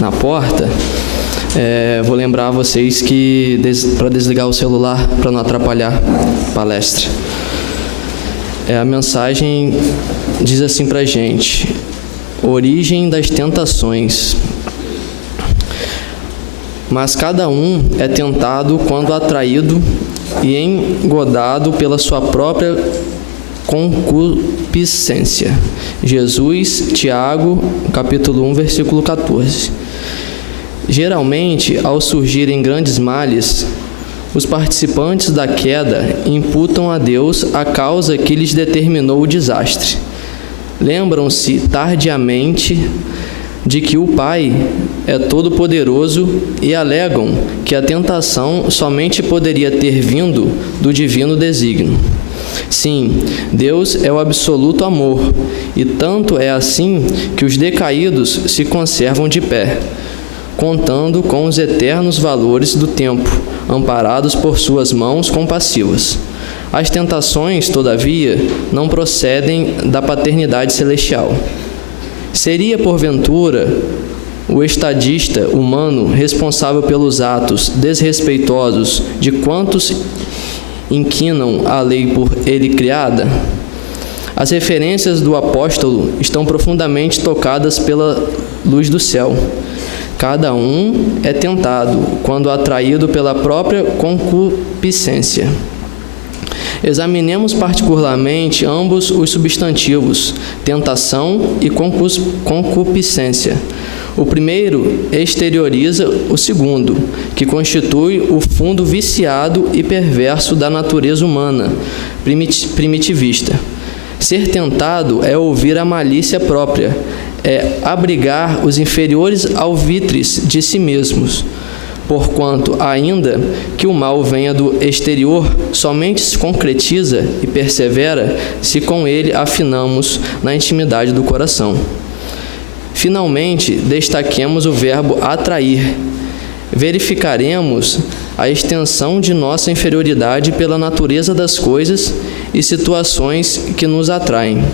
Na porta, vou lembrar vocês que para desligar o celular, para não atrapalhar a palestra. A mensagem diz assim para a gente: origem das tentações. Mas cada um é tentado quando atraído e engodado pela sua própria concupiscência. Jesus, Tiago, capítulo 1, versículo 14. Geralmente, ao surgirem grandes males, os participantes da queda imputam a Deus a causa que lhes determinou o desastre. Lembram-se tardiamente de que o Pai é todo-poderoso e alegam que a tentação somente poderia ter vindo do divino desígnio. Sim, Deus é o absoluto amor, e tanto é assim que os decaídos se conservam de pé, contando com os eternos valores do tempo, amparados por suas mãos compassivas. As tentações, todavia, não procedem da paternidade celestial. Seria, porventura, o estadista humano responsável pelos atos desrespeitosos de quantos inquinam a lei por ele criada? As referências do apóstolo estão profundamente tocadas pela luz do céu. Cada um é tentado quando atraído pela própria concupiscência. Examinemos particularmente ambos os substantivos, tentação e concupiscência. O primeiro exterioriza o segundo, que constitui o fundo viciado e perverso da natureza humana primitivista. Ser tentado é ouvir a malícia própria, é abrigar os inferiores alvitres de si mesmos. Porquanto, ainda que o mal venha do exterior, somente se concretiza e persevera se com ele afinamos na intimidade do coração. Finalmente, destaquemos o verbo atrair. Verificaremos a extensão de nossa inferioridade pela natureza das coisas e situações que nos atraem.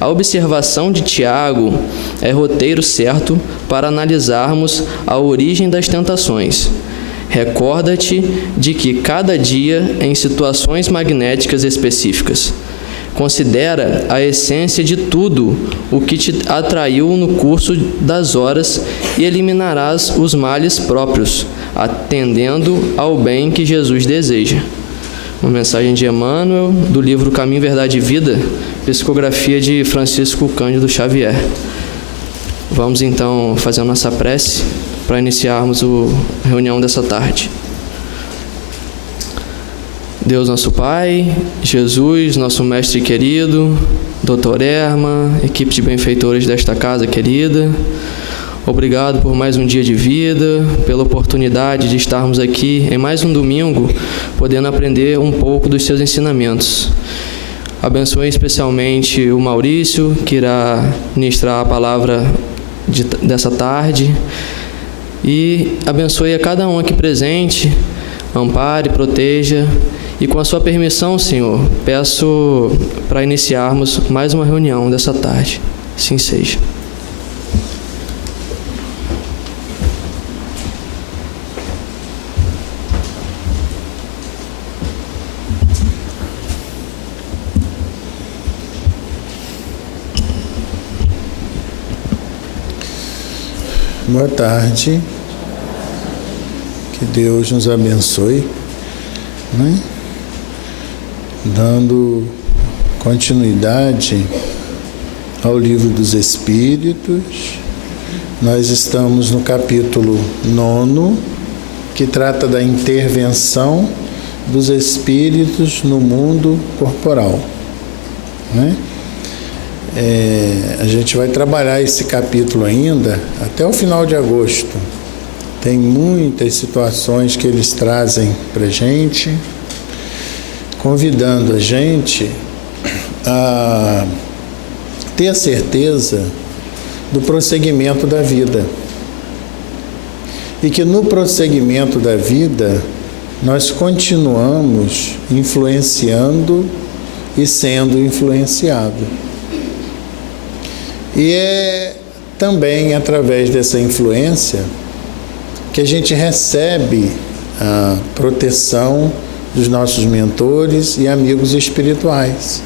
A observação de Tiago é roteiro certo para analisarmos a origem das tentações. Recorda-te de que cada dia em situações magnéticas específicas. Considera a essência de tudo o que te atraiu no curso das horas e eliminarás os males próprios, atendendo ao bem que Jesus deseja. Uma mensagem de Emmanuel, do livro Caminho, Verdade e Vida, psicografia de Francisco Cândido Xavier. Vamos então fazer a nossa prece para iniciarmos a reunião dessa tarde. Deus nosso Pai, Jesus, nosso Mestre querido, Dr. Erma, equipe de benfeitores desta casa querida, obrigado por mais um dia de vida, pela oportunidade de estarmos aqui em mais um domingo, podendo aprender um pouco dos seus ensinamentos. Abençoe especialmente o Maurício, que irá ministrar a palavra dessa tarde, e abençoe a cada um aqui presente, ampare, proteja. E com a sua permissão, Senhor, peço para iniciarmos mais uma reunião dessa tarde. Assim seja. Boa tarde. Que Deus nos abençoe, né? Dando continuidade ao Livro dos Espíritos, nós estamos no capítulo 9, que trata da intervenção dos espíritos no mundo corporal, né? A gente vai trabalhar esse capítulo ainda até o final de agosto. Tem muitas situações que eles trazem para a gente, convidando a gente a ter a certeza do prosseguimento da vida. E que no prosseguimento da vida, nós continuamos influenciando e sendo influenciado. E é também através dessa influência que a gente recebe a proteção dos nossos mentores e amigos espirituais.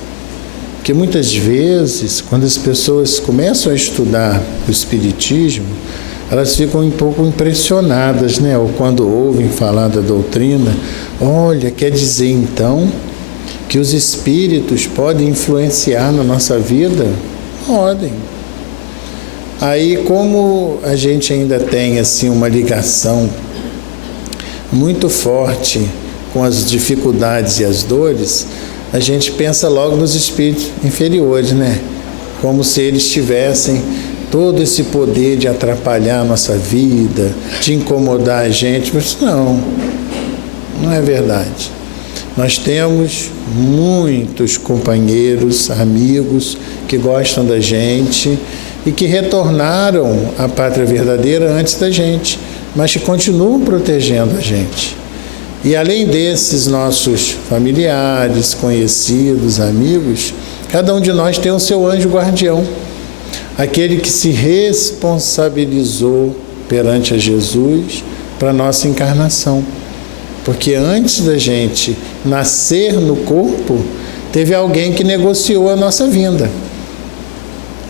Porque muitas vezes, quando as pessoas começam a estudar o Espiritismo, elas ficam um pouco impressionadas, né? Ou quando ouvem falar da doutrina, olha, quer dizer então que os espíritos podem influenciar na nossa vida? Podem. Aí, como a gente ainda tem assim uma ligação muito forte com as dificuldades e as dores, a gente pensa logo nos espíritos inferiores, né? Como se eles tivessem todo esse poder de atrapalhar a nossa vida, de incomodar a gente, mas não é verdade. Nós temos muitos companheiros, amigos que gostam da gente e que retornaram à pátria verdadeira antes da gente, mas que continuam protegendo a gente. E além desses nossos familiares, conhecidos, amigos, cada um de nós tem o seu anjo guardião, aquele que se responsabilizou perante a Jesus para a nossa encarnação. Porque antes da gente nascer no corpo, teve alguém que negociou a nossa vinda,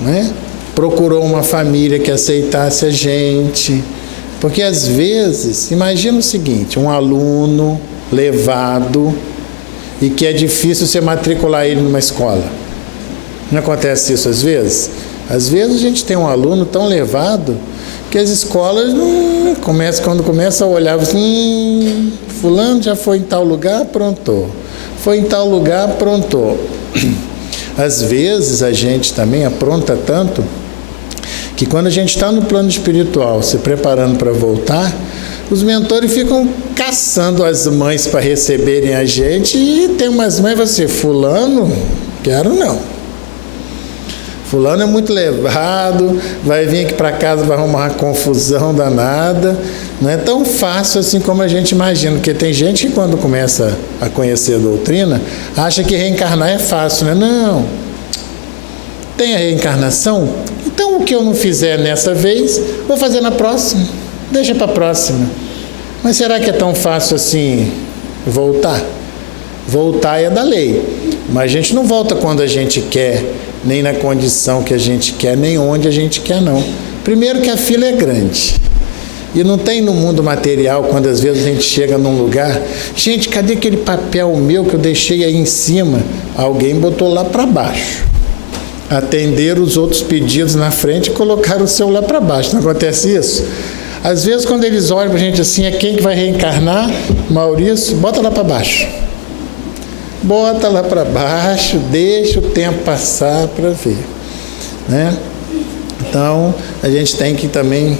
né? Procurou uma família que aceitasse a gente. Porque às vezes, imagina o seguinte, um aluno levado e que é difícil você matricular ele numa escola. Não acontece isso às vezes? Às vezes a gente tem um aluno tão levado que as escolas quando começam a olhar, assim, fulano já foi em tal lugar, aprontou. Foi em tal lugar, aprontou. Às vezes a gente também apronta tanto que quando a gente está no plano espiritual, se preparando para voltar, os mentores ficam caçando as mães para receberem a gente, e tem umas mães, você, fulano, quero não. Fulano é muito levado, vai vir aqui para casa, vai arrumar uma confusão danada. Não é tão fácil assim como a gente imagina, porque tem gente que quando começa a conhecer a doutrina, acha que reencarnar é fácil, né? Não. Tem a reencarnação? Então o que eu não fizer nessa vez, vou fazer na próxima. Deixa para a próxima. Mas será que é tão fácil assim voltar? Voltar é da lei. Mas a gente não volta quando a gente quer, nem na condição que a gente quer, nem onde a gente quer, não. Primeiro que a fila é grande. E não tem no mundo material, quando às vezes a gente chega num lugar, gente, cadê aquele papel meu que eu deixei aí em cima? Alguém botou lá para baixo. Atenderam os outros pedidos na frente e colocaram o seu lá para baixo. Não acontece isso? Às vezes, quando eles olham para a gente assim, é quem que vai reencarnar? Maurício, bota lá para baixo. Bota lá para baixo, deixa o tempo passar para ver, né? Então, a gente tem que também,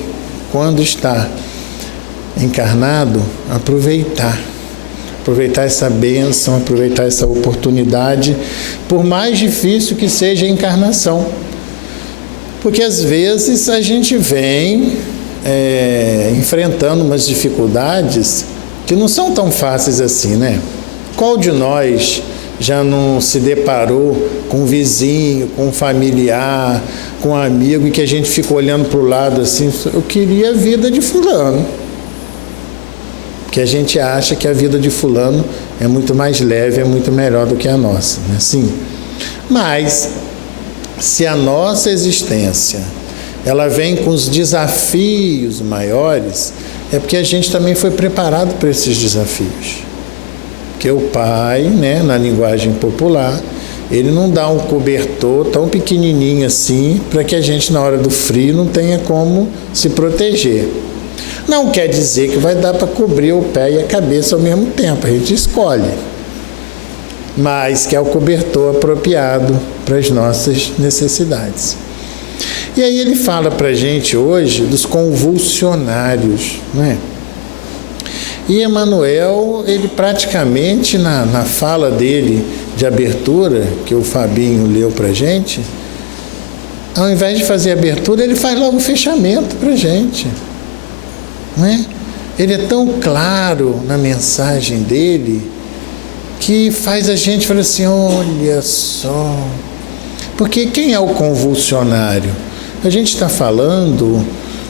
quando está encarnado, aproveitar essa bênção, aproveitar essa oportunidade, por mais difícil que seja a encarnação. Porque às vezes a gente vem enfrentando umas dificuldades que não são tão fáceis assim, né? Qual de nós já não se deparou com um vizinho, com um familiar, com um amigo, e que a gente fica olhando para o lado assim, eu queria a vida de fulano. Porque a gente acha que a vida de fulano é muito mais leve, é muito melhor do que a nossa, né? Sim. Mas, se a nossa existência, ela vem com os desafios maiores, é porque a gente também foi preparado para esses desafios. Porque o pai, né, na linguagem popular, ele não dá um cobertor tão pequenininho assim para que a gente, na hora do frio, não tenha como se proteger. Não quer dizer que vai dar para cobrir o pé e a cabeça ao mesmo tempo, a gente escolhe. Mas que é o cobertor apropriado para as nossas necessidades. E aí ele fala para a gente hoje dos convulsionários, né? E Emmanuel, ele praticamente, na fala dele de abertura, que o Fabinho leu para a gente, ao invés de fazer abertura, ele faz logo o fechamento para a gente. Né? Ele é tão claro na mensagem dele que faz a gente falar assim, olha só. Porque quem é o convulsionário? A gente está falando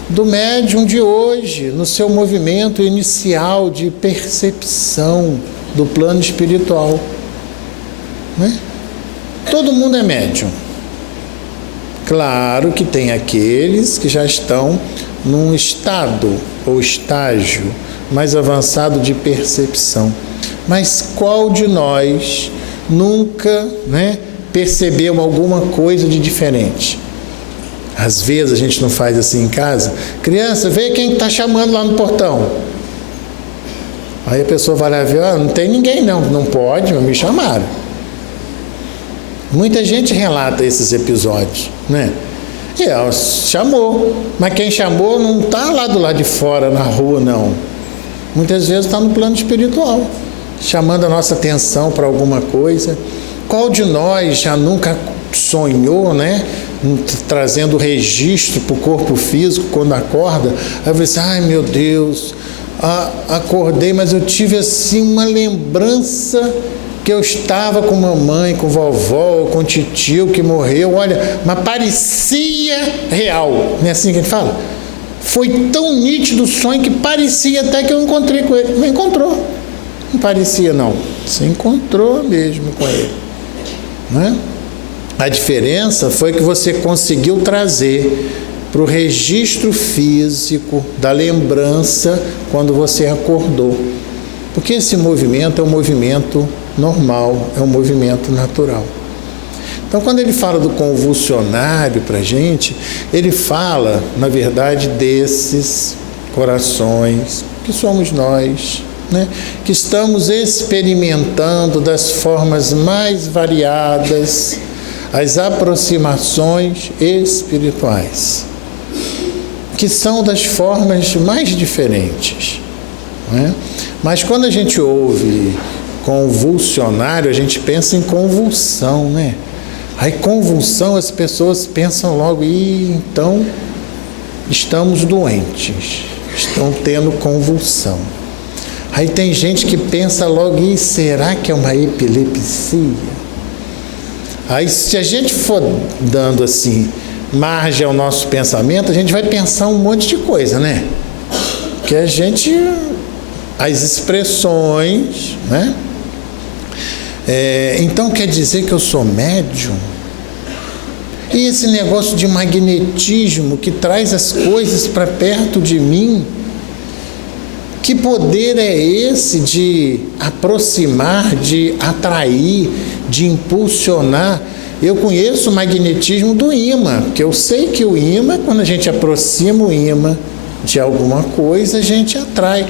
do médium de hoje, no seu movimento inicial de percepção do plano espiritual. Né? Todo mundo é médium. Claro que tem aqueles que já estão num estado ou estágio mais avançado de percepção. Mas qual de nós nunca, percebeu alguma coisa de diferente? Às vezes a gente não faz assim em casa. Criança, vê quem está chamando lá no portão. Aí a pessoa vai lá ver, não tem ninguém não. Não pode, me chamaram. Muita gente relata esses episódios, né? E ela chamou, mas quem chamou não está lá do lado de fora, na rua, não. Muitas vezes está no plano espiritual, chamando a nossa atenção para alguma coisa. Qual de nós já nunca sonhou, trazendo registro para o corpo físico quando acorda? Aí você, ai meu Deus, acordei, mas eu tive assim uma lembrança que eu estava com mamãe, com vovó, com titio que morreu, olha, mas parecia real, não é assim que a gente fala? Foi tão nítido o sonho que parecia até que eu encontrei com ele. Não encontrou, não parecia não, você encontrou mesmo com ele, né? A diferença foi que você conseguiu trazer para o registro físico da lembrança quando você acordou. Porque esse movimento é um movimento normal, é um movimento natural. Então, quando ele fala do convulsionário para a gente, ele fala, na verdade, desses corações que somos nós, que estamos experimentando das formas mais variadas as aproximações espirituais, que são das formas mais diferentes. Mas quando a gente ouve convulsionário, a gente pensa em convulsão, Aí convulsão, as pessoas pensam logo, então estamos doentes, estão tendo convulsão. Aí tem gente que pensa logo, será que é uma epilepsia? Aí se a gente for dando assim margem ao nosso pensamento, a gente vai pensar um monte de coisa, Que a gente, as expressões, então quer dizer que eu sou médium? E esse negócio de magnetismo que traz as coisas para perto de mim, que poder é esse de aproximar, de atrair, de impulsionar? Eu conheço o magnetismo do ímã, que eu sei que o ímã, quando a gente aproxima o ímã de alguma coisa, a gente atrai.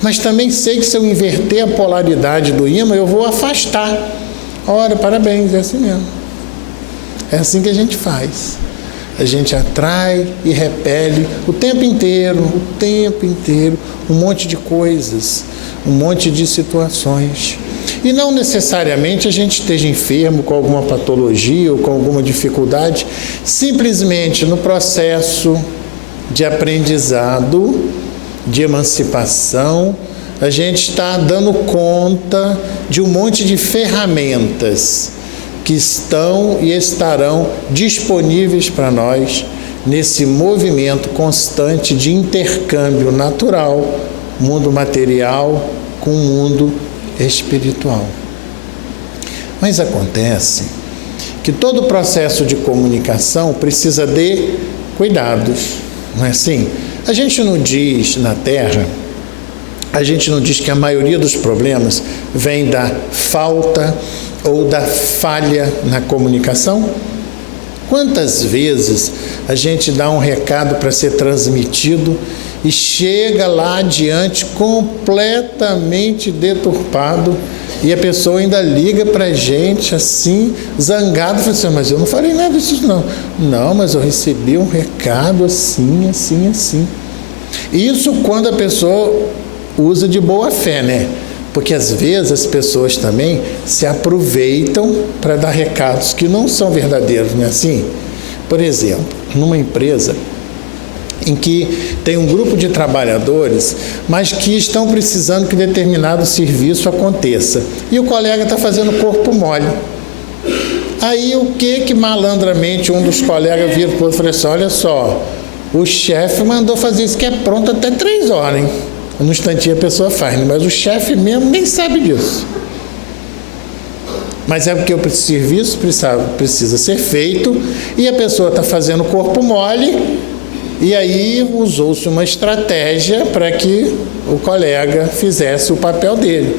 Mas também sei que se eu inverter a polaridade do ímã, eu vou afastar. Ora, parabéns, é assim mesmo. É assim que a gente faz. A gente atrai e repele o tempo inteiro, um monte de coisas, um monte de situações. E não necessariamente a gente esteja enfermo com alguma patologia ou com alguma dificuldade, simplesmente no processo de aprendizado, de emancipação, a gente está dando conta de um monte de ferramentas que estão e estarão disponíveis para nós nesse movimento constante de intercâmbio natural, mundo material com o mundo espiritual. Mas acontece que todo processo de comunicação precisa de cuidados, não é assim? A gente não diz na Terra, a gente não diz que a maioria dos problemas vem da falta ou da falha na comunicação? Quantas vezes a gente dá um recado para ser transmitido e chega lá adiante completamente deturpado e a pessoa ainda liga para a gente assim, zangada, fala assim, mas eu não falei nada disso não. Não, mas eu recebi um recado assim. Isso quando a pessoa usa de boa fé, Porque às vezes as pessoas também se aproveitam para dar recados que não são verdadeiros, não é assim? Por exemplo, numa empresa em que tem um grupo de trabalhadores, mas que estão precisando que determinado serviço aconteça. E o colega está fazendo corpo mole. Aí o que malandramente um dos colegas vira para o outro e fala assim: olha só, o chefe mandou fazer isso que é pronto até 3 horas, hein? No instantinho a pessoa faz, né? Mas o chefe mesmo nem sabe disso. Mas é porque o serviço precisa ser feito e a pessoa está fazendo corpo mole, e aí usou-se uma estratégia para que o colega fizesse o papel dele.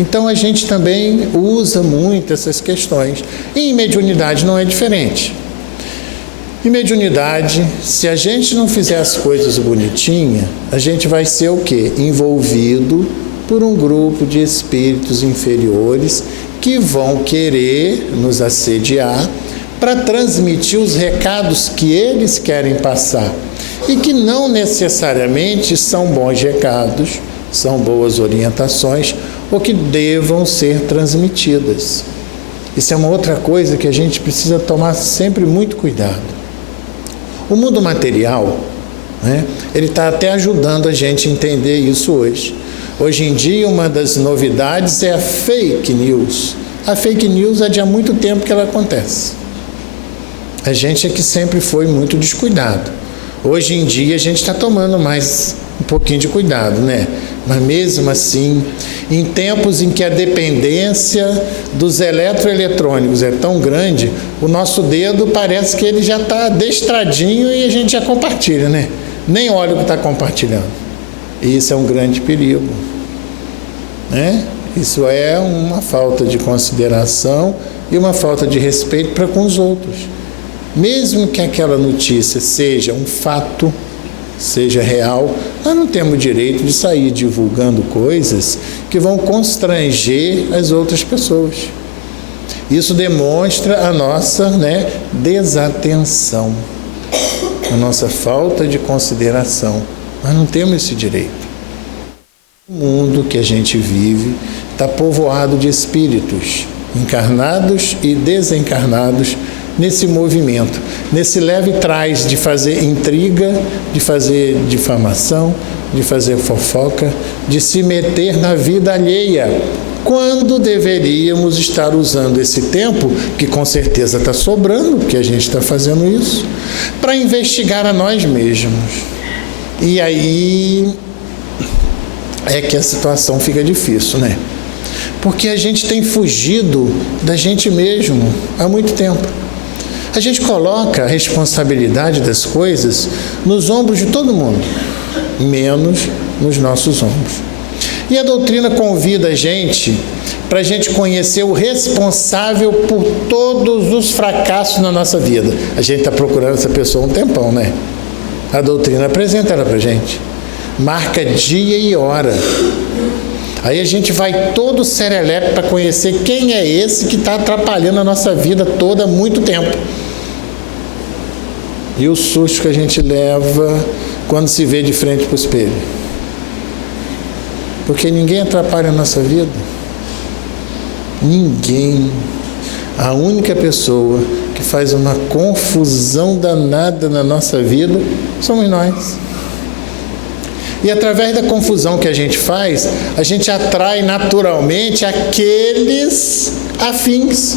Então a gente também usa muito essas questões. E em mediunidade não é diferente. Em mediunidade, se a gente não fizer as coisas bonitinhas, a gente vai ser o quê? Envolvido por um grupo de espíritos inferiores que vão querer nos assediar para transmitir os recados que eles querem passar e que não necessariamente são bons recados, são boas orientações ou que devam ser transmitidas. Isso é uma outra coisa que a gente precisa tomar sempre muito cuidado. O mundo material, né, ele está até ajudando a gente a entender isso hoje. Hoje em dia, uma das novidades é a fake news. A fake news é de há muito tempo que ela acontece. A gente é que sempre foi muito descuidado. Hoje em dia, a gente está tomando mais um pouquinho de cuidado, né? Mas mesmo assim, em tempos em que a dependência dos eletroeletrônicos é tão grande, o nosso dedo parece que ele já está adestradinho e a gente já compartilha, né? Nem olha o que está compartilhando. E isso é um grande perigo, né? Isso é uma falta de consideração e uma falta de respeito para com os outros. Mesmo que aquela notícia seja um fato, seja real, nós não temos o direito de sair divulgando coisas que vão constranger as outras pessoas. Isso demonstra a nossa, desatenção, a nossa falta de consideração. Nós não temos esse direito. O mundo que a gente vive está povoado de espíritos encarnados e desencarnados nesse movimento, nesse leve trás de fazer intriga, de fazer difamação, de fazer fofoca, de se meter na vida alheia, quando deveríamos estar usando esse tempo, que com certeza está sobrando, porque a gente está fazendo isso, para investigar a nós mesmos. E aí é que a situação fica difícil, né? Porque a gente tem fugido da gente mesmo há muito tempo. A gente coloca a responsabilidade das coisas nos ombros de todo mundo, menos nos nossos ombros. E a doutrina convida a gente para a gente conhecer o responsável por todos os fracassos na nossa vida. A gente está procurando essa pessoa há um tempão, né? A doutrina apresenta ela para a gente. Marca dia e hora. Aí a gente vai todo serelepe para conhecer quem é esse que está atrapalhando a nossa vida toda há muito tempo. E o susto que a gente leva quando se vê de frente para o espelho. Porque ninguém atrapalha a nossa vida. Ninguém. A única pessoa que faz uma confusão danada na nossa vida somos nós. E através da confusão que a gente faz, a gente atrai naturalmente aqueles afins.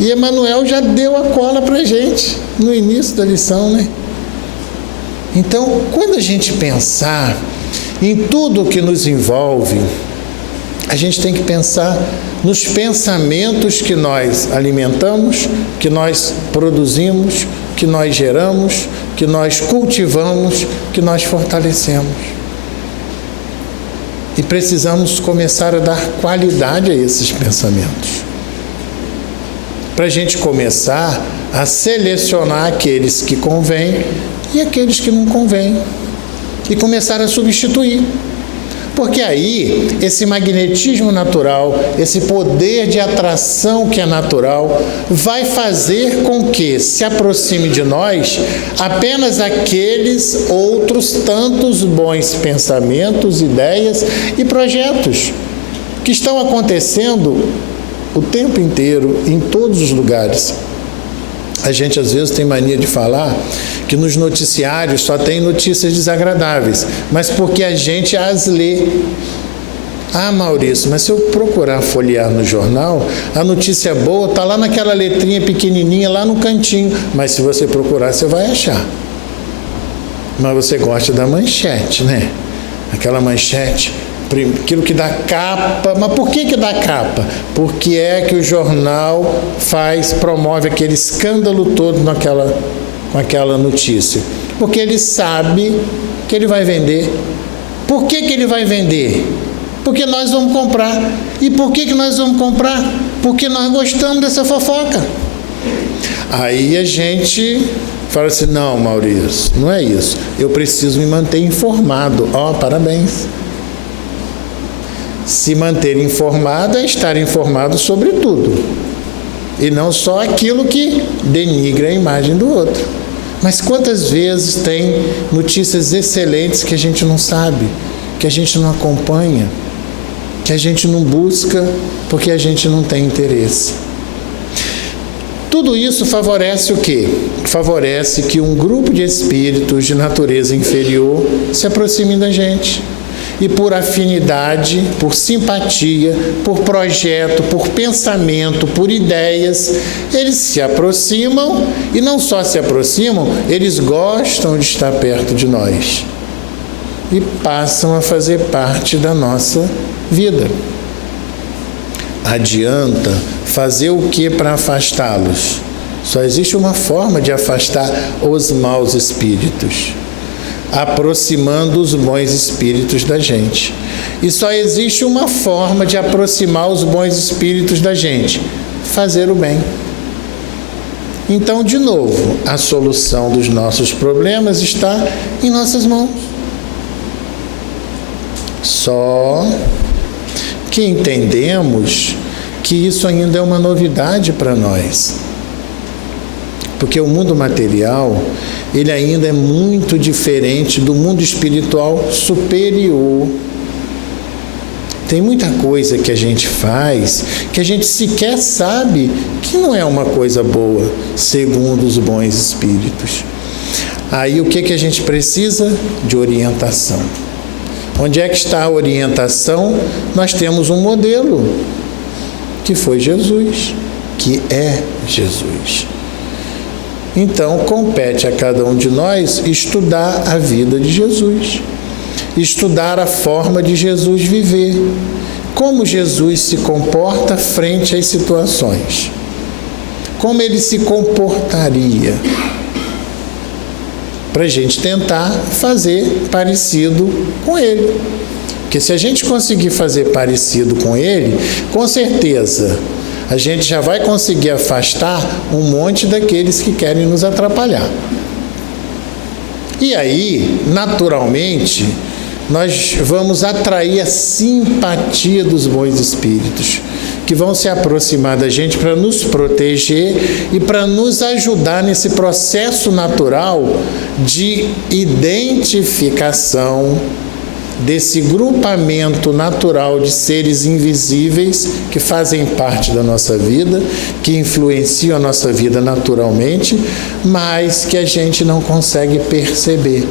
E Emmanuel já deu a cola para a gente no início da lição, né? Então, quando a gente pensar em tudo que nos envolve, a gente tem que pensar nos pensamentos que nós alimentamos, que nós produzimos, que nós geramos, que nós cultivamos, que nós fortalecemos. E precisamos começar a dar qualidade a esses pensamentos. Para a gente começar a selecionar aqueles que convêm e aqueles que não convêm. E começar a substituir. Porque aí, esse magnetismo natural, esse poder de atração que é natural, vai fazer com que se aproxime de nós apenas aqueles outros tantos bons pensamentos, ideias e projetos que estão acontecendo o tempo inteiro, em todos os lugares. A gente às vezes tem mania de falar que nos noticiários só tem notícias desagradáveis, mas porque a gente as lê. Ah, Maurício, mas se eu procurar folhear no jornal, a notícia boa está lá naquela letrinha pequenininha, lá no cantinho. Mas se você procurar, você vai achar. Mas você gosta da manchete, né? Aquela manchete, aquilo que dá capa. Mas por que dá capa? Porque é que o jornal promove aquele escândalo todo com aquela notícia. Porque ele sabe que ele vai vender. Por que ele vai vender? Porque nós vamos comprar. E por que nós vamos comprar? Porque nós gostamos dessa fofoca. Aí a gente fala assim, não, Maurício, não é isso. Eu preciso me manter informado. Parabéns. Se manter informado é estar informado sobre tudo. E não só aquilo que denigra a imagem do outro. Mas quantas vezes tem notícias excelentes que a gente não sabe, que a gente não acompanha, que a gente não busca porque a gente não tem interesse. Tudo isso favorece o quê? Favorece que um grupo de espíritos de natureza inferior se aproxime da gente. E por afinidade, por simpatia, por projeto, por pensamento, por ideias, eles se aproximam e não só se aproximam, eles gostam de estar perto de nós e passam a fazer parte da nossa vida. Adianta fazer o que para afastá-los? Só existe uma forma de afastar os maus espíritos: aproximando os bons espíritos da gente. E só existe uma forma de aproximar os bons espíritos da gente: fazer o bem. Então, de novo, a solução dos nossos problemas está em nossas mãos. Só que entendemos que isso ainda é uma novidade para nós. Porque o mundo material, ele ainda é muito diferente do mundo espiritual superior. Tem muita coisa que a gente faz que a gente sequer sabe que não é uma coisa boa, segundo os bons espíritos. Aí o que a gente precisa? De orientação. Onde é que está a orientação? Nós temos um modelo, que foi Jesus, que é Jesus. Então, compete a cada um de nós estudar a vida de Jesus, estudar a forma de Jesus viver, como Jesus se comporta frente às situações, como ele se comportaria, para a gente tentar fazer parecido com ele. Porque se a gente conseguir fazer parecido com ele, com certeza a gente já vai conseguir afastar um monte daqueles que querem nos atrapalhar. E aí, naturalmente, nós vamos atrair a simpatia dos bons espíritos, que vão se aproximar da gente para nos proteger e para nos ajudar nesse processo natural de identificação desse grupamento natural de seres invisíveis que fazem parte da nossa vida, que influenciam a nossa vida naturalmente, mas que a gente não consegue perceber.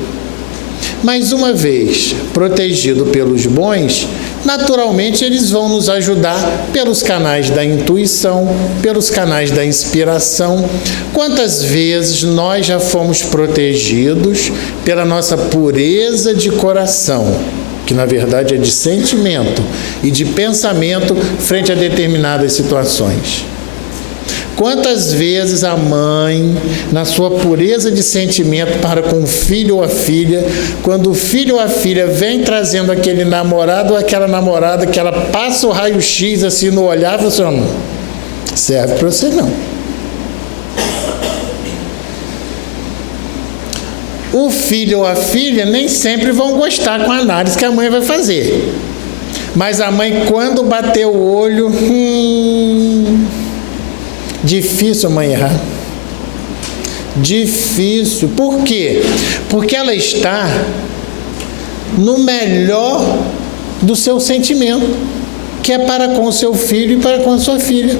Mas uma vez protegido pelos bons, naturalmente eles vão nos ajudar pelos canais da intuição, pelos canais da inspiração. Quantas vezes nós já fomos protegidos pela nossa pureza de coração, que na verdade é de sentimento e de pensamento frente a determinadas situações. Quantas vezes a mãe, na sua pureza de sentimento para com o filho ou a filha, quando o filho ou a filha vem trazendo aquele namorado ou aquela namorada que ela passa o raio-x assim no olhar, você não serve para você não. O filho ou a filha nem sempre vão gostar com a análise que a mãe vai fazer. Mas a mãe, quando bater o olho, difícil a mãe errar. Difícil. Por quê? Porque ela está no melhor do seu sentimento, que é para com o seu filho e para com a sua filha.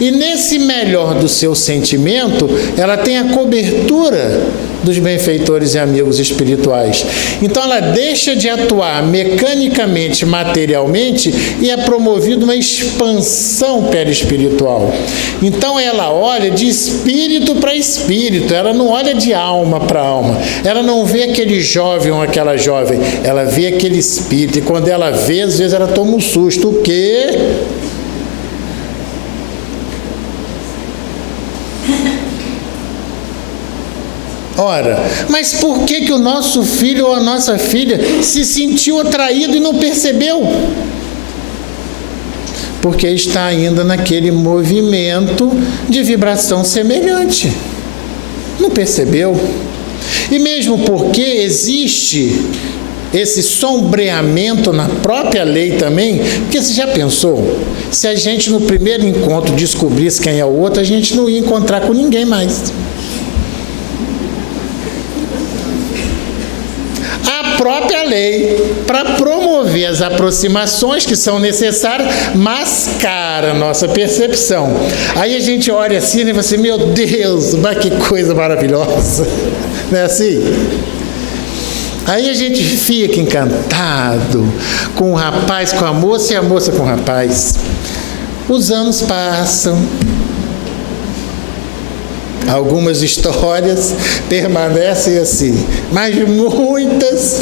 E nesse melhor do seu sentimento, ela tem a cobertura dos benfeitores e amigos espirituais. Então ela deixa de atuar mecanicamente, materialmente, e é promovida uma expansão perispiritual. Então ela olha de espírito para espírito, ela não olha de alma para alma, ela não vê aquele jovem ou aquela jovem, ela vê aquele espírito, e quando ela vê, às vezes ela toma um susto. O quê? Ora, mas por que o nosso filho ou a nossa filha se sentiu atraído e não percebeu? Porque está ainda naquele movimento de vibração semelhante. Não percebeu? E mesmo porque existe esse sombreamento na própria lei também, porque você já pensou, se a gente no primeiro encontro descobrisse quem é o outro, a gente não ia encontrar com ninguém mais. A própria lei, para promover as aproximações que são necessárias, mascara a nossa percepção. Aí a gente olha assim e fala assim, meu Deus, mas que coisa maravilhosa. Não é assim? Aí a gente fica encantado com o rapaz, com a moça e a moça com o rapaz. Os anos passam. Algumas histórias permanecem assim, mas muitas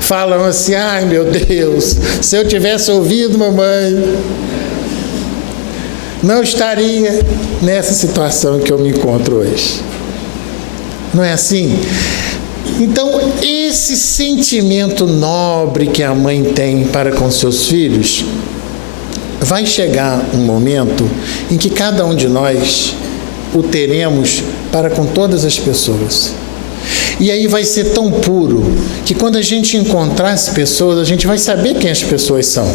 falam assim, ai meu Deus, se eu tivesse ouvido mamãe, não estaria nessa situação que eu me encontro hoje. Não é assim? Então, esse sentimento nobre que a mãe tem para com seus filhos, vai chegar um momento em que cada um de nós o teremos para com todas as pessoas. E aí vai ser tão puro que quando a gente encontrar as pessoas, a gente vai saber quem as pessoas são.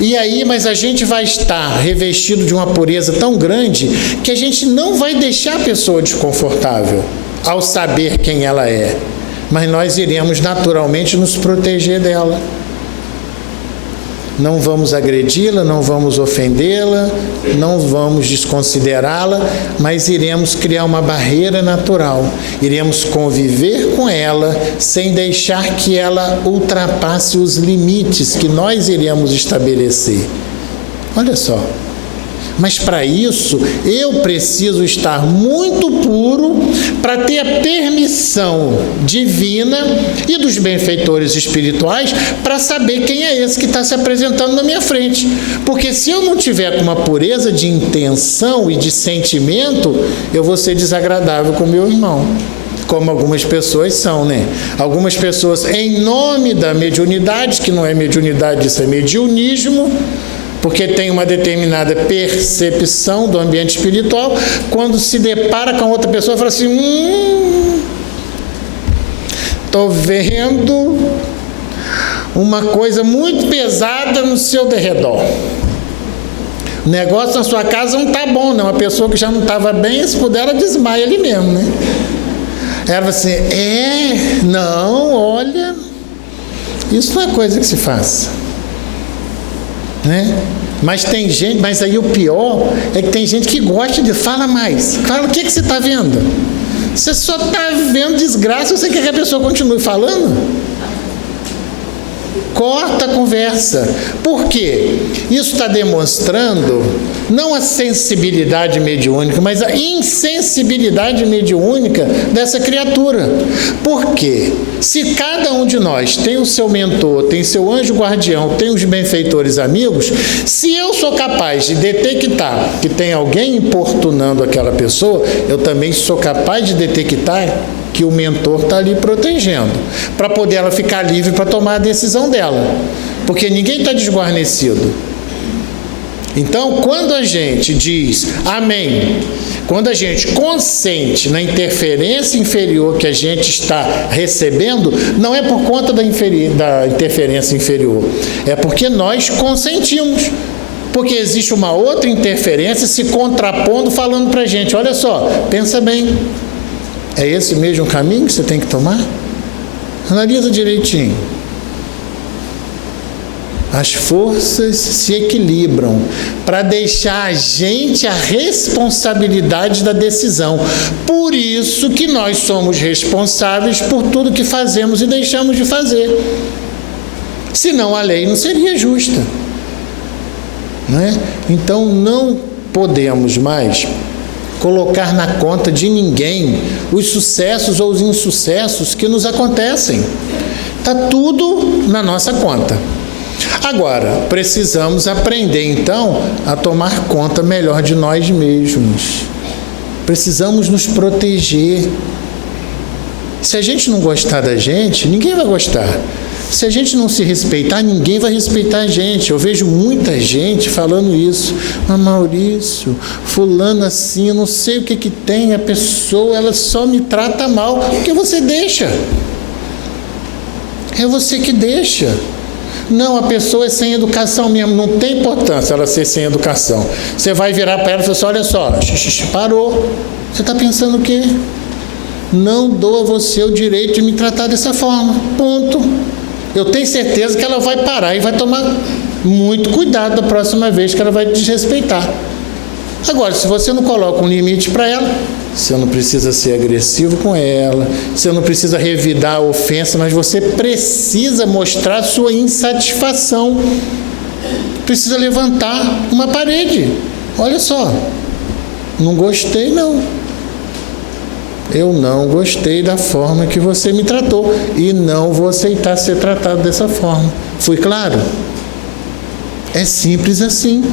E aí, mas a gente vai estar revestido de uma pureza tão grande que a gente não vai deixar a pessoa desconfortável ao saber quem ela é. Mas nós iremos naturalmente nos proteger dela. Não vamos agredi-la, não vamos ofendê-la, não vamos desconsiderá-la, mas iremos criar uma barreira natural. Iremos conviver com ela sem deixar que ela ultrapasse os limites que nós iremos estabelecer. Olha só. Mas para isso, eu preciso estar muito puro para ter a permissão divina e dos benfeitores espirituais para saber quem é esse que está se apresentando na minha frente. Porque se eu não tiver com uma pureza de intenção e de sentimento, eu vou ser desagradável com o meu irmão. Como algumas pessoas são, né? Algumas pessoas, em nome da mediunidade, que não é mediunidade, isso é mediunismo, porque tem uma determinada percepção do ambiente espiritual, quando se depara com outra pessoa, fala assim, estou vendo uma coisa muito pesada no seu derredor. O negócio na sua casa não está bom, não. Uma pessoa que já não estava bem, se puder, ela desmaia ali mesmo, né? Ela fala assim, não, olha, isso não é coisa que se faça. Né? Mas tem gente, mas aí o pior é que tem gente que gosta de fala mais. Fala, o que você está vendo? Você só está vendo desgraça, você quer que a pessoa continue falando? Corta a conversa. Por quê? Isso está demonstrando não a sensibilidade mediúnica, mas a insensibilidade mediúnica dessa criatura. Por quê? Se cada um de nós tem o seu mentor, tem seu anjo guardião, tem os benfeitores amigos, se eu sou capaz de detectar que tem alguém importunando aquela pessoa, eu também sou capaz de detectar que o mentor está ali protegendo, para poder ela ficar livre para tomar a decisão dela, porque ninguém está desguarnecido. Então, quando a gente diz amém, quando a gente consente na interferência inferior que a gente está recebendo, não é por conta da interferência inferior, é porque nós consentimos. Porque existe uma outra interferência se contrapondo, falando para a gente, olha só, pensa bem, é esse mesmo caminho que você tem que tomar? Analisa direitinho. as forças se equilibram para deixar a gente a responsabilidade da decisão. Por isso que nós somos responsáveis por tudo que fazemos e deixamos de fazer. Senão a lei não seria justa, não é? Então não podemos mais colocar na conta de ninguém os sucessos ou os insucessos que nos acontecem. Está tudo na nossa conta. Agora, precisamos aprender, então, a tomar conta melhor de nós mesmos. Precisamos nos proteger. Se a gente não gostar da gente, ninguém vai gostar. Se a gente não se respeitar, ninguém vai respeitar a gente. Eu vejo muita gente falando isso. Mas Maurício, fulano assim, eu não sei o que tem, a pessoa, ela só me trata mal. Porque você deixa. É você que deixa. Não, a pessoa é sem educação mesmo, não tem importância ela ser sem educação. Você vai virar para ela e falar assim, olha só, parou. Você está pensando o quê? Não dou a você o direito de me tratar dessa forma. Ponto. Eu tenho certeza que ela vai parar e vai tomar muito cuidado da próxima vez que ela vai desrespeitar. Agora, se você não coloca um limite para ela, você não precisa ser agressivo com ela, você não precisa revidar a ofensa, mas você precisa mostrar sua insatisfação. Precisa levantar uma parede. Olha só, não gostei não. Eu não gostei da forma que você me tratou e não vou aceitar ser tratado dessa forma. Fui claro? É simples assim.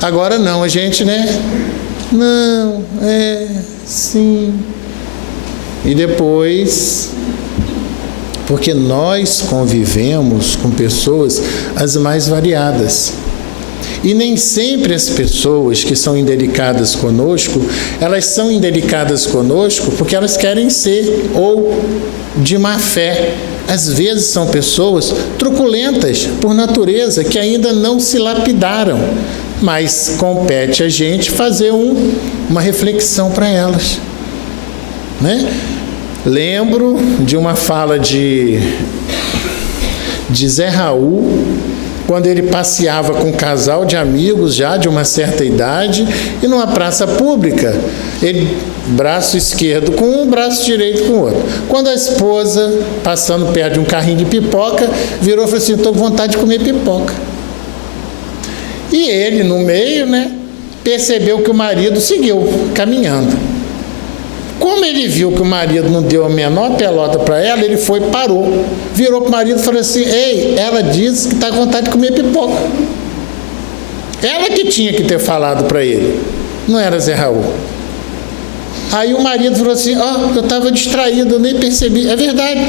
Agora não, a gente, né? Não, sim. E depois, porque nós convivemos com pessoas as mais variadas. E nem sempre as pessoas que são indelicadas conosco, elas são indelicadas conosco porque elas querem ser, ou de má fé. Às vezes são pessoas truculentas por natureza, que ainda não se lapidaram. Mas compete a gente fazer uma reflexão para elas, né? Lembro de uma fala de Zé Raul, quando ele passeava com um casal de amigos já de uma certa idade, e numa praça pública, ele, braço esquerdo com um, braço direito com o outro. Quando a esposa, passando perto de um carrinho de pipoca, virou e falou assim, estou com vontade de comer pipoca. E ele, no meio, né, percebeu que o marido seguiu caminhando. Como ele viu que o marido não deu a menor pelota para ela, ele foi, parou, virou para o marido e falou assim, ei, ela disse que está com vontade de comer pipoca. Ela que tinha que ter falado para ele, não era Zé Raul. Aí o marido falou assim, eu estava distraído, eu nem percebi. É verdade,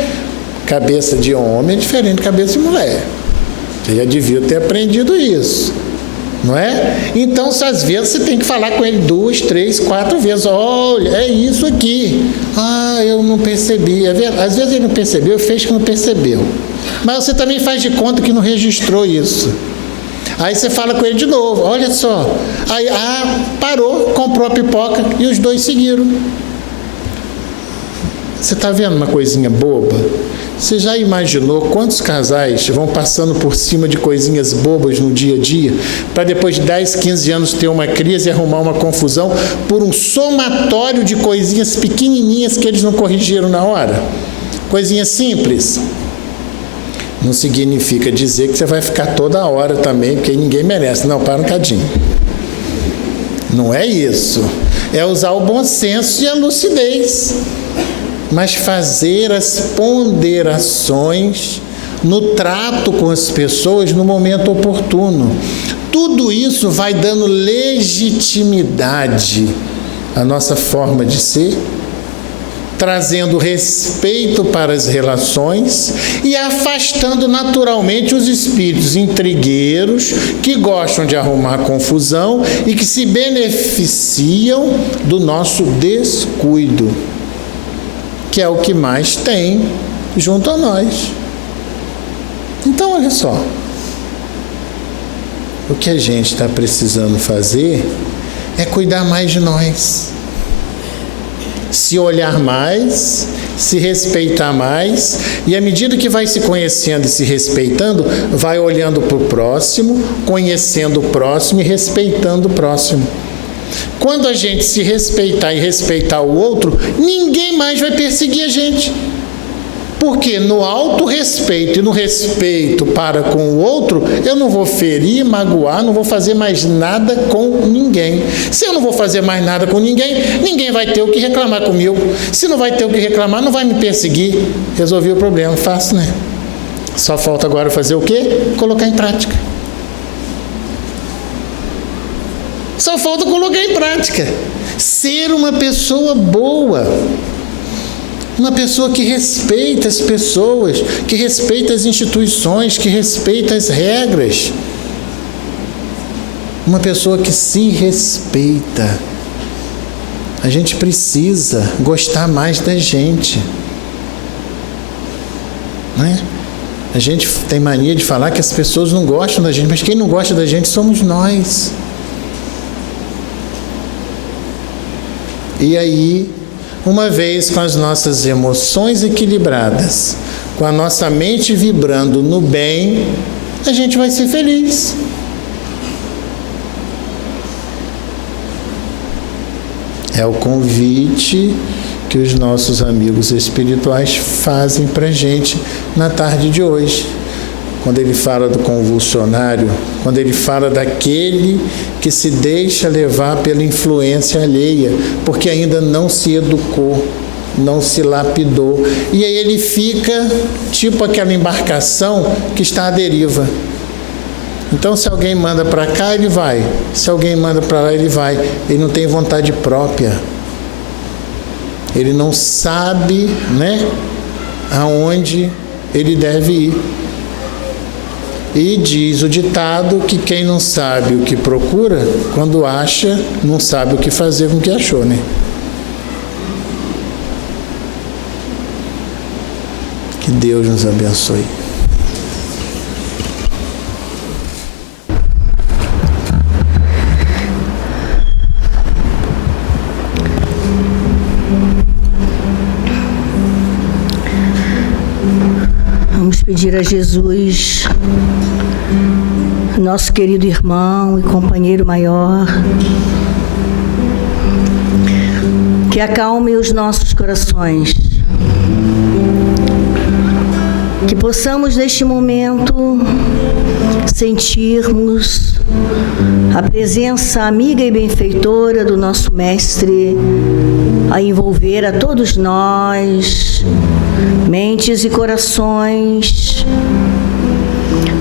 cabeça de homem é diferente de cabeça de mulher. Você já devia ter aprendido isso. Não é? Então, às vezes, você tem que falar com ele 2, 3, 4 vezes. Olha, é isso aqui. Eu não percebi. É verdade. Às vezes ele não percebeu, fez que não percebeu. Mas você também faz de conta que não registrou isso. Aí você fala com ele de novo. Olha só. Aí, parou, comprou a pipoca e os dois seguiram. Você está vendo uma coisinha boba? Você já imaginou quantos casais vão passando por cima de coisinhas bobas no dia a dia, para depois de 10, 15 anos ter uma crise e arrumar uma confusão por um somatório de coisinhas pequenininhas que eles não corrigiram na hora? Coisinhas simples. Não significa dizer que você vai ficar toda hora também, porque ninguém merece. Não, para um cadinho. Não é isso. É usar o bom senso e a lucidez. Mas fazer as ponderações no trato com as pessoas no momento oportuno. Tudo isso vai dando legitimidade à nossa forma de ser, trazendo respeito para as relações e afastando naturalmente os espíritos intrigueiros que gostam de arrumar confusão e que se beneficiam do nosso descuido, que é o que mais tem junto a nós. Então, olha só, o que a gente está precisando fazer é cuidar mais de nós, se olhar mais, se respeitar mais, e à medida que vai se conhecendo e se respeitando, vai olhando para o próximo, conhecendo o próximo e respeitando o próximo. Quando a gente se respeitar e respeitar o outro, ninguém mais vai perseguir a gente. Porque no autorrespeito e no respeito para com o outro, eu não vou ferir, magoar, não vou fazer mais nada com ninguém. Se eu não vou fazer mais nada com ninguém, ninguém vai ter o que reclamar comigo. Se não vai ter o que reclamar, não vai me perseguir. Resolvi o problema, fácil, né? Só falta agora fazer o quê? Colocar em prática. Só falta colocar em prática. Ser uma pessoa boa. Uma pessoa que respeita as pessoas, que respeita as instituições, que respeita as regras. Uma pessoa que se respeita. A gente precisa gostar mais da gente. Né? A gente tem mania de falar que as pessoas não gostam da gente, mas quem não gosta da gente somos nós. E aí, uma vez com as nossas emoções equilibradas, com a nossa mente vibrando no bem, a gente vai ser feliz. É o convite que os nossos amigos espirituais fazem para a gente na tarde de hoje. Quando ele fala do convulsionário, quando ele fala daquele que se deixa levar pela influência alheia, porque ainda não se educou, não se lapidou. E aí ele fica tipo aquela embarcação que está à deriva. Então, se alguém manda para cá, ele vai. Se alguém manda para lá, ele vai. Ele não tem vontade própria. Ele não sabe, aonde ele deve ir. E diz o ditado que quem não sabe o que procura, quando acha, não sabe o que fazer com o que achou, né? Que Deus nos abençoe. Vamos pedir a Jesus, nosso querido irmão e companheiro maior, que acalme os nossos corações, que possamos neste momento sentirmos a presença amiga e benfeitora do nosso Mestre a envolver a todos nós, mentes e corações,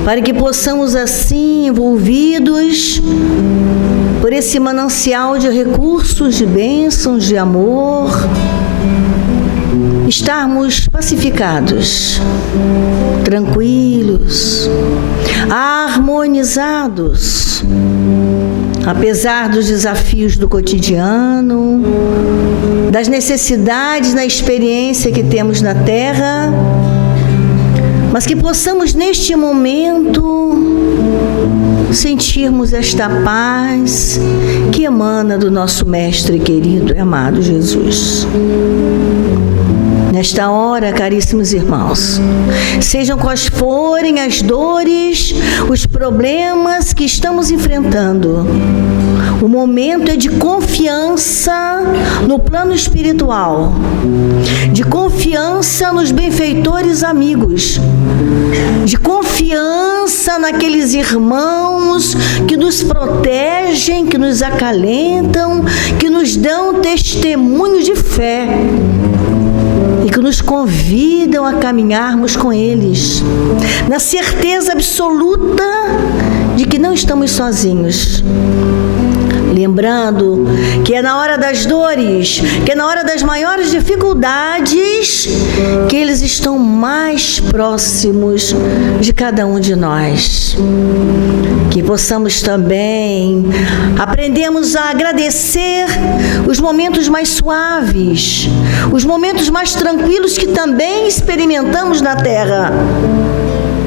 para que possamos assim, envolvidos por esse manancial de recursos, de bênçãos, de amor, estarmos pacificados, tranquilos, harmonizados, apesar dos desafios do cotidiano, das necessidades na experiência que temos na Terra, mas que possamos neste momento sentirmos esta paz que emana do nosso Mestre querido e amado Jesus. Nesta hora, caríssimos irmãos, sejam quais forem as dores, os problemas que estamos enfrentando, o momento é de confiança no plano espiritual, de confiança nos benfeitores amigos, de confiança naqueles irmãos que nos protegem, que nos acalentam, que nos dão testemunho de fé e que nos convidam a caminharmos com eles, na certeza absoluta de que não estamos sozinhos. Lembrando que é na hora das dores, que é na hora das maiores dificuldades, que eles estão mais próximos de cada um de nós. Que possamos também aprendermos a agradecer os momentos mais suaves, os momentos mais tranquilos que também experimentamos na Terra.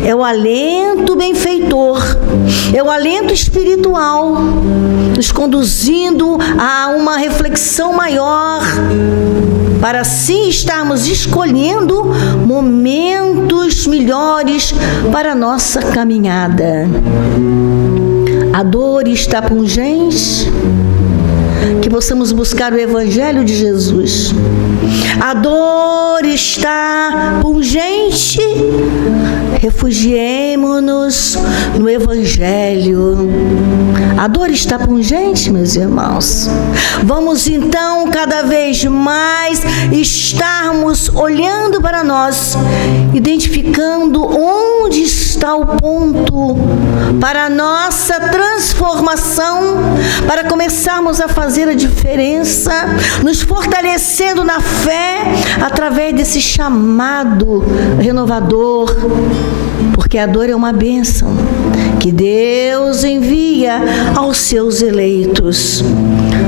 É o alento benfeitor, é o alento espiritual, nos conduzindo a uma reflexão maior para assim estarmos escolhendo momentos melhores para a nossa caminhada. A dor está pungente, que possamos buscar o Evangelho de Jesus. A dor está pungente, refugiemo-nos no Evangelho. A dor está pungente, meus irmãos. Vamos então cada vez mais estarmos olhando para nós, identificando onde está o ponto para a nossa transformação, para começarmos a fazer a diferença, nos fortalecendo na fé através desse chamado renovador, porque a dor é uma bênção que Deus envia aos seus eleitos.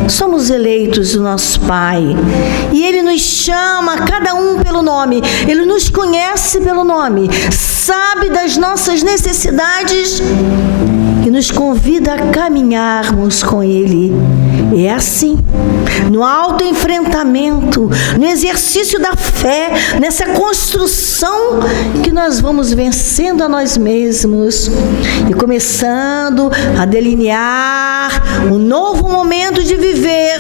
Somos eleitos do nosso Pai e Ele nos chama, cada um pelo nome. Ele nos conhece pelo nome, sabe das nossas necessidades e nos convida a caminharmos com Ele. E é assim, no autoenfrentamento, no exercício da fé, nessa construção que nós vamos vencendo a nós mesmos e começando a delinear um novo momento de viver,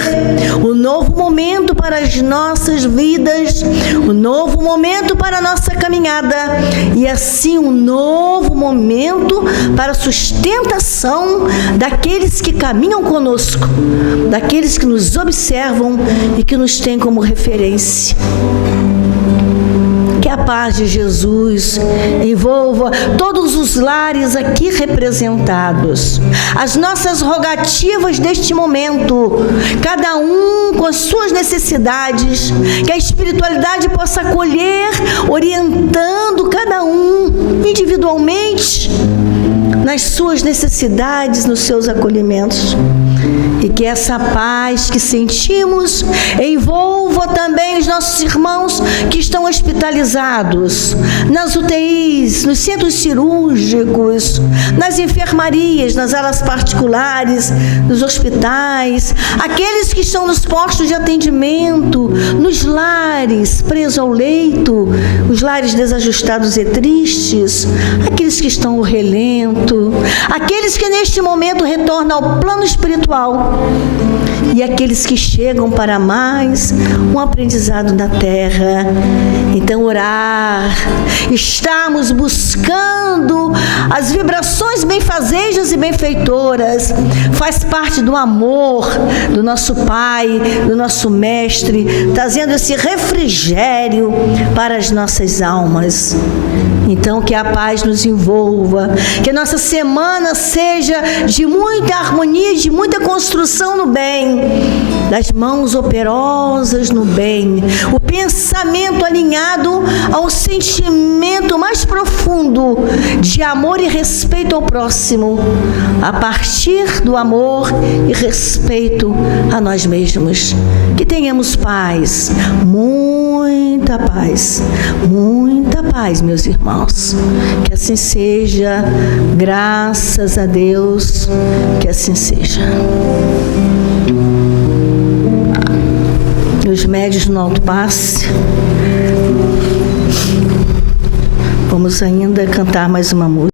um novo momento para as nossas vidas, um novo momento para a nossa caminhada e assim um novo momento para a sustentação daqueles que caminham conosco, daqueles que nos observam e que nos têm como referência. Que a paz de Jesus envolva todos os lares aqui representados. As nossas rogativas deste momento, cada um com as suas necessidades, que a espiritualidade possa acolher, orientando cada um individualmente nas suas necessidades, nos seus acolhimentos. E que essa paz que sentimos envolva também os nossos irmãos que estão hospitalizados, nas UTIs, nos centros cirúrgicos, nas enfermarias, nas alas particulares, nos hospitais, aqueles que estão nos postos de atendimento, nos lares, presos ao leito, os lares desajustados e tristes, aqueles que estão ao relento, aqueles que neste momento retornam ao plano espiritual, e aqueles que chegam para mais um aprendizado na terra. Então, orar, estarmos buscando as vibrações benfazejas e benfeitoras, faz parte do amor do nosso Pai, do nosso Mestre, trazendo esse refrigério para as nossas almas. Então, que a paz nos envolva, que a nossa semana seja de muita harmonia, de muita construção no bem, das mãos operosas no bem, o pensamento alinhado ao sentimento mais profundo de amor e respeito ao próximo, a partir do amor e respeito a nós mesmos. Que tenhamos paz, muita paz, meus irmãos. Que assim seja, graças a Deus, que assim seja. Os médios no alto passe. Vamos ainda cantar mais uma música.